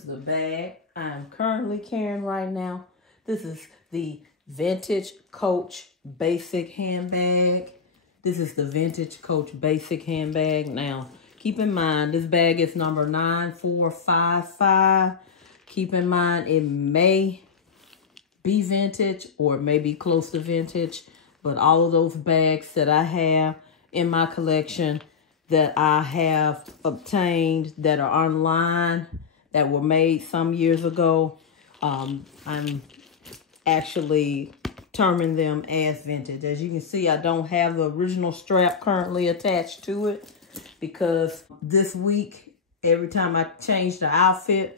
is the bag I'm currently carrying right now. This is the Vintage Coach Basic Handbag. This is the Vintage Coach Basic Handbag. Now, keep in mind, this bag is number 9455. Keep in mind, it may be vintage or it may be close to vintage, but all of those bags that I have in my collection that I have obtained that are online, that were made some years ago, I'm actually terming them as vintage. As you can see, I don't have the original strap currently attached to it because this week, every time I change the outfit,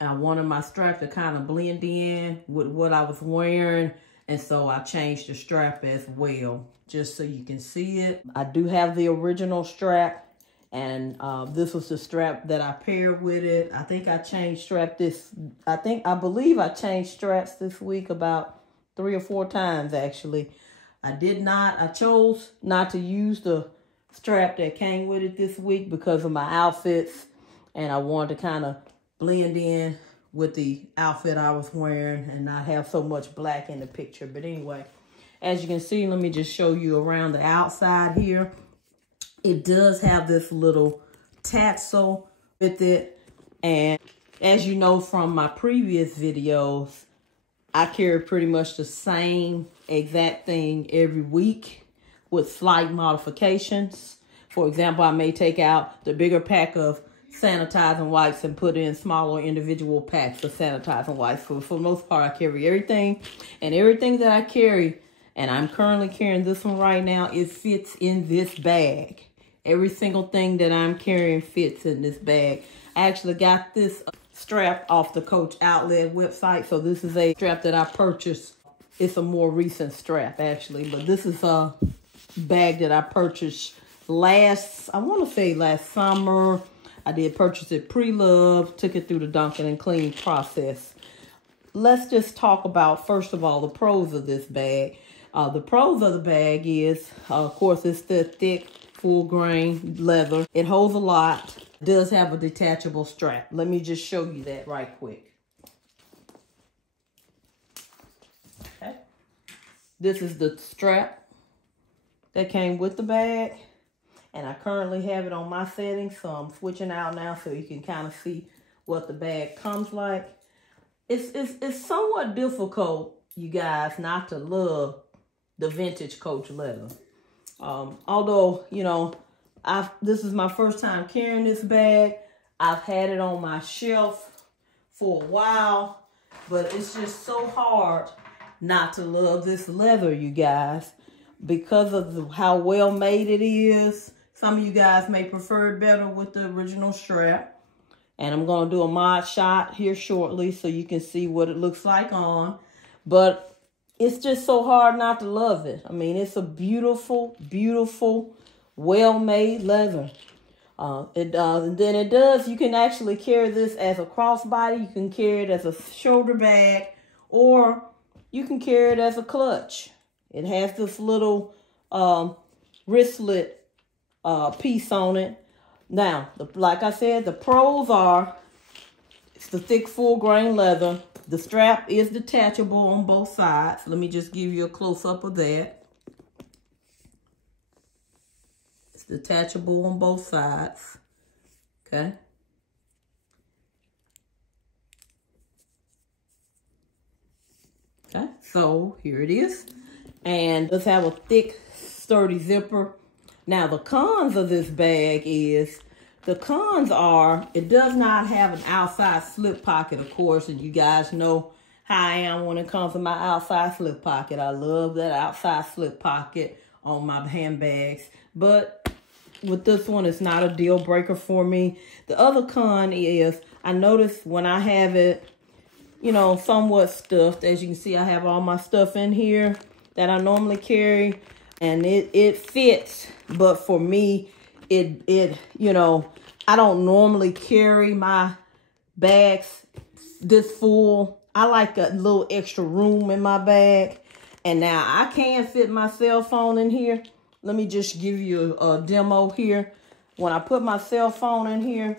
I wanted my strap to kind of blend in with what I was wearing. And so I changed the strap as well, just so you can see it. I do have the original strap, and this was the strap that I paired with it. I think I changed strap this, I believe I changed straps this week about 3 or 4 times actually. I chose not to use the strap that came with it this week because of my outfits, and I wanted to kind of blend in with the outfit I was wearing and not have so much black in the picture. But anyway, as you can see, let me just show you around the outside here. It does have this little tassel with it. And as you know from my previous videos, I carry pretty much the same exact thing every week with slight modifications. For example, I may take out the bigger pack of sanitizing wipes and put in smaller individual packs of sanitizing wipes. For the most part, I carry everything, and everything that I carry, and I'm currently carrying this one right now, it fits in this bag. Every single thing that I'm carrying fits in this bag. I actually got this strap off the Coach Outlet website, so this is a strap that I purchased. It's a more recent strap actually, but this is a bag that I purchased last summer. I did purchase it pre-loved, took it through the dunking and cleaning process. Let's just talk about, first of all, the pros of this bag. The pros of the bag is, of course, it's the thick, full grain leather. It holds a lot. It does have a detachable strap. Let me just show you that right quick. Okay. This is the strap that came with the bag. And I currently have it on my settings, so I'm switching out now so you can kind of see what the bag comes like. It's somewhat difficult, you guys, not to love the Vintage Coach leather. Although, you know, this is my first time carrying this bag. I've had it on my shelf for a while, but it's just so hard not to love this leather, you guys, because of how well made it is. Some of you guys may prefer it better with the original strap. And I'm going to do a mod shot here shortly so you can see what it looks like on. But it's just so hard not to love it. I mean, it's a beautiful, beautiful, well-made leather. And then it does, you can actually carry this as a crossbody. You can carry it as a shoulder bag, or you can carry it as a clutch. It has this little wristlet piece on it. Now, like I said, the pros are, it's the thick, full grain leather. The strap is detachable on both sides. Let me just give you a close-up of that. It's detachable on both sides. Okay. Okay, so here it is. And let's have a thick, sturdy zipper. Now, the cons of this bag is, the cons are, it does not have an outside slip pocket, of course, and you guys know how I am when it comes to my outside slip pocket. I love that outside slip pocket on my handbags. But with this one, it's not a deal breaker for me. The other con is, I notice when I have it, you know, somewhat stuffed. As you can see, I have all my stuff in here that I normally carry, and it fits. But for me, it you know, I don't normally carry my bags this full. I like a little extra room in my bag. And now I can fit my cell phone in here. Let me just give you a demo here. When I put my cell phone in here,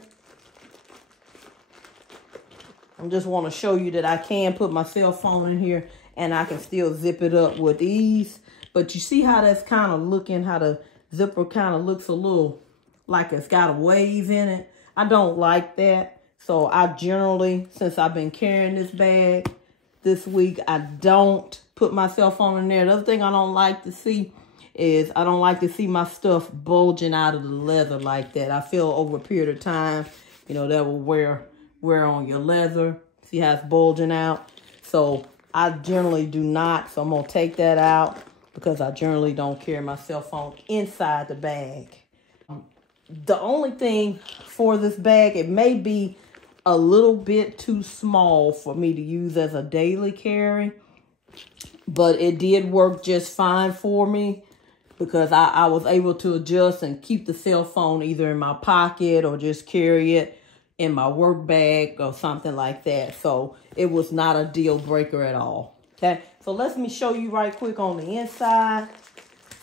I just want to show you that I can put my cell phone in here and I can still zip it up with ease. But you see how that's kind of looking, how the zipper kind of looks a little like it's got a wave in it. I don't like that. So I generally, since I've been carrying this bag this week, I don't put my cell phone in there. The other thing I don't like to see is I don't like to see my stuff bulging out of the leather like that. I feel over a period of time, you know, that will wear on your leather. See how it's bulging out? So I generally do not. So I'm going to take that out because I generally don't carry my cell phone inside the bag. The only thing for this bag, it may be a little bit too small for me to use as a daily carry, but it did work just fine for me because I was able to adjust and keep the cell phone either in my pocket or just carry it in my work bag or something like that. So it was not a deal breaker at all. Okay, so let me show you right quick on the inside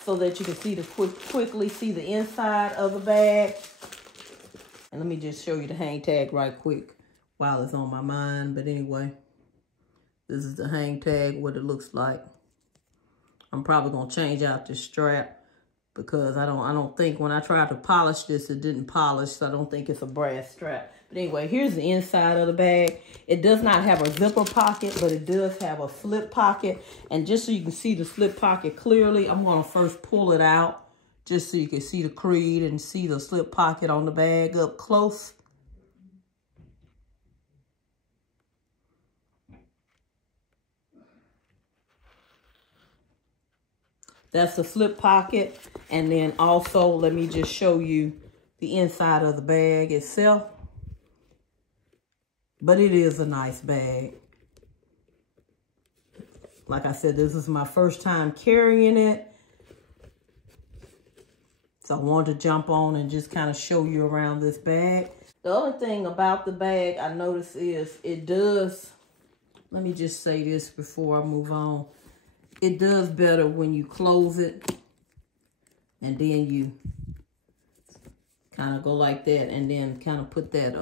so that you can see quickly see the inside of the bag. And let me just show you the hang tag right quick while it's on my mind. But anyway, this is the hang tag, what it looks like. I'm probably gonna change out this strap because I don't think when I tried to polish this, it didn't polish. So I don't think it's a brass strap. But anyway, here's the inside of the bag. It does not have a zipper pocket, but it does have a slip pocket. And just so you can see the slip pocket clearly, I'm gonna first pull it out just so you can see the creed and see the slip pocket on the bag up close. That's the slip pocket. And then also, let me just show you the inside of the bag itself. But it is a nice bag. Like I said, this is my first time carrying it. So I wanted to jump on and just kind of show you around this bag. The other thing about the bag I noticed is it does, let me just say this before I move on. It does better when you close it and then you kind of go like that and then kind of put that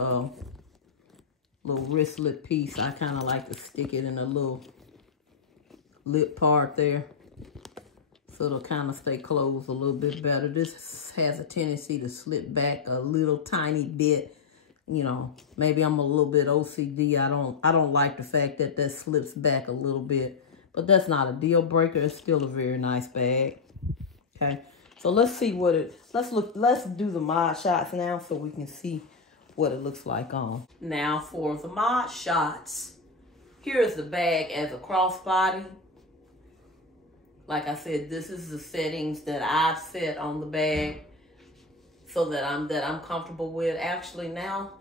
little wristlet piece. I kind of like to stick it in a little lip part there so it'll kind of stay closed a little bit better. This has a tendency to slip back a little tiny bit. You know, maybe I'm a little bit OCD. I don't like the fact that that slips back a little bit, but that's not a deal breaker. It's still a very nice bag. Okay, so let's see what it, let's do the mod shots now so we can see what it looks like on. Now for the mod shots, here is the bag as a crossbody. Like I said, this is the settings that I've set on the bag so that I'm comfortable with. Actually, now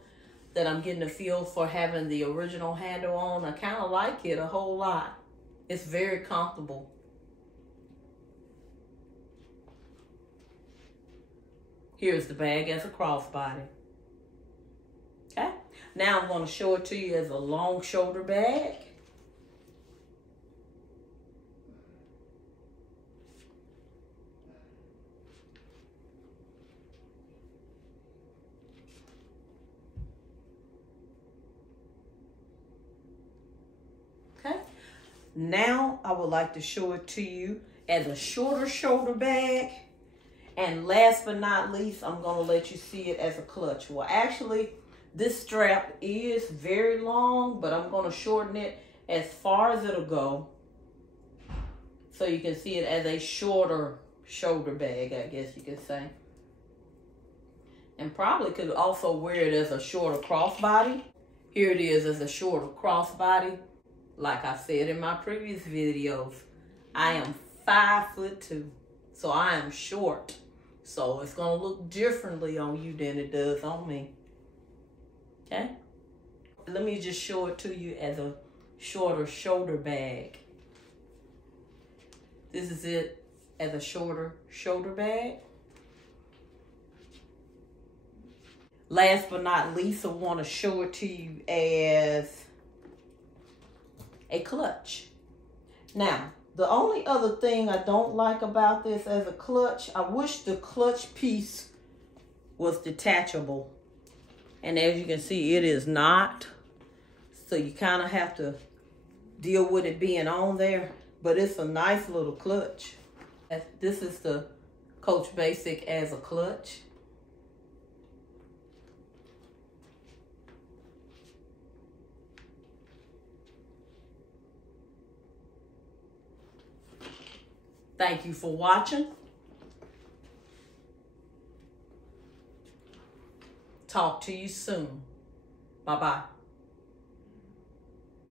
that I'm getting a feel for having the original handle on, I kind of like it a whole lot. It's very comfortable. Here's the bag as a crossbody. Okay, now I'm going to show it to you as a long shoulder bag. Okay, now I would like to show it to you as a shorter shoulder bag. And last but not least, I'm going to let you see it as a clutch. Well, actually, this strap is very long, but I'm going to shorten it as far as it'll go so you can see it as a shorter shoulder bag, I guess you could say. And probably could also wear it as a shorter crossbody. Here it is as a shorter crossbody. Like I said in my previous videos, I am 5'2", so I am short. So it's going to look differently on you than it does on me. Okay? Let me just show it to you as a shorter shoulder bag. This is it as a shorter shoulder bag. Last but not least, I want to show it to you as a clutch. Now, the only other thing I don't like about this as a clutch, I wish the clutch piece was detachable. And as you can see, it is not. So you kind of have to deal with it being on there. But it's a nice little clutch. This is the Coach Basic as a clutch. Thank you for watching. Talk to you soon. Bye-bye.